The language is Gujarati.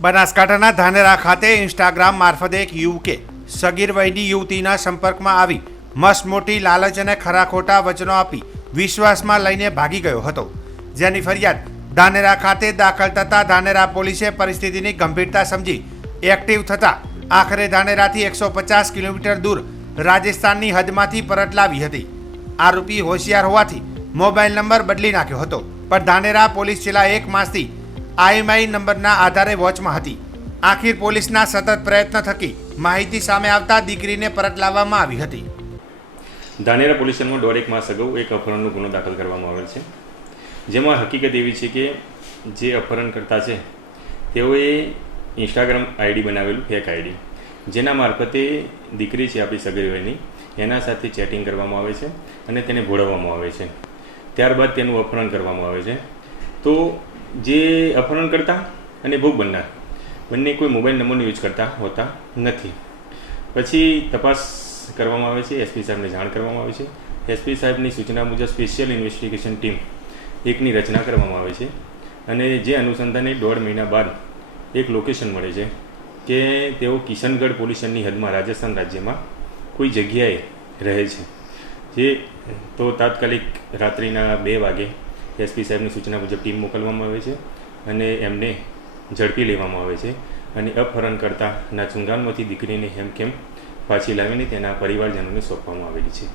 બનાસકાંઠાના ધાનેરા ખાતે ઇન્સ્ટાગ્રામ મારફતે એક યુવકે સગીર વયની યુવતીના સંપર્કમાં આવી મસ્ત મોટી લાલચ અને ખરા ખોટા વચનો આપી વિશ્વાસમાં લઈને ભાગી ગયો હતો, જેની ફરિયાદ ધાનેરા ખાતે દાખલ થતાં ધાનેરા પોલીસે પરિસ્થિતિની ગંભીરતા સમજી એક્ટિવ થતાં આખરે ધાનેરાથી 150 કિલોમીટર દૂર રાજસ્થાનની હદમાંથી પરત લાવી હતી। આરોપી હોશિયાર હોવાથી મોબાઈલ નંબર બદલી નાખ્યો હતો, પણ ધાનેરા પોલીસ છેલ્લા 1 માસથી IMEI નંબરના આધારે વોચમાં હતી। આખિર પોલીસના સતત પ્રયત્ન થકી માહિતી સામે આવતા દીકરીને પરત લાવવામાં આવી હતી। ધાનેરા પોલીસ સ્ટેશનમાં 1.5 માસ અગાઉ એક અપહરણનો ગુનો દાખલ કરવામાં આવેલ છે, જેમાં હકીકત એવી છે કે જે અપહરણકર્તા છે તેઓએ ઇન્સ્ટાગ્રામ આઈડી બનાવેલું ફેક આઈડી, જેના મારફતે દીકરી છે આપણી સગીર વયની એના સાથે ચેટિંગ કરવામાં આવે છે અને તેને ભોળવવામાં આવે છે। ત્યારબાદ તેનું અપહરણ કરવામાં આવે છે। તો જે અપહરણકર્તા અને ભોગ બનનાર બંને કોઈ મોબાઈલ નંબરનો યુઝ કરતા હોતા નથી। પછી તપાસ કરવામાં આવે છે, SP સાહેબને જાણ કરવામાં આવે છે। SP સાહેબની સૂચના મુજબ સ્પેશિયલ ઇન્વેસ્ટિગેશન ટીમ એકની રચના કરવામાં આવે છે અને જે અનુસંધાને 1.5 મહિના બાદ એક લોકેશન મળે છે કે તેઓ કિશનગઢ પોલીસ સ્ટેશનની હદમાં રાજસ્થાન રાજ્યમાં કોઈ જગ્યાએ રહે છે। જે તો તાત્કાલિક રાત્રિના 2 વાગે SP સાહેબની સૂચના મુજબ ટીમ મોકલવામાં આવે છે અને એમને ઝડપી લેવામાં આવે છે અને અપહરણકર્તાના ચુંગાલમાંથી દીકરીને હેમખેમ પાછી લાવીને તેના પરિવારજનોને સોંપવામાં આવેલી છે।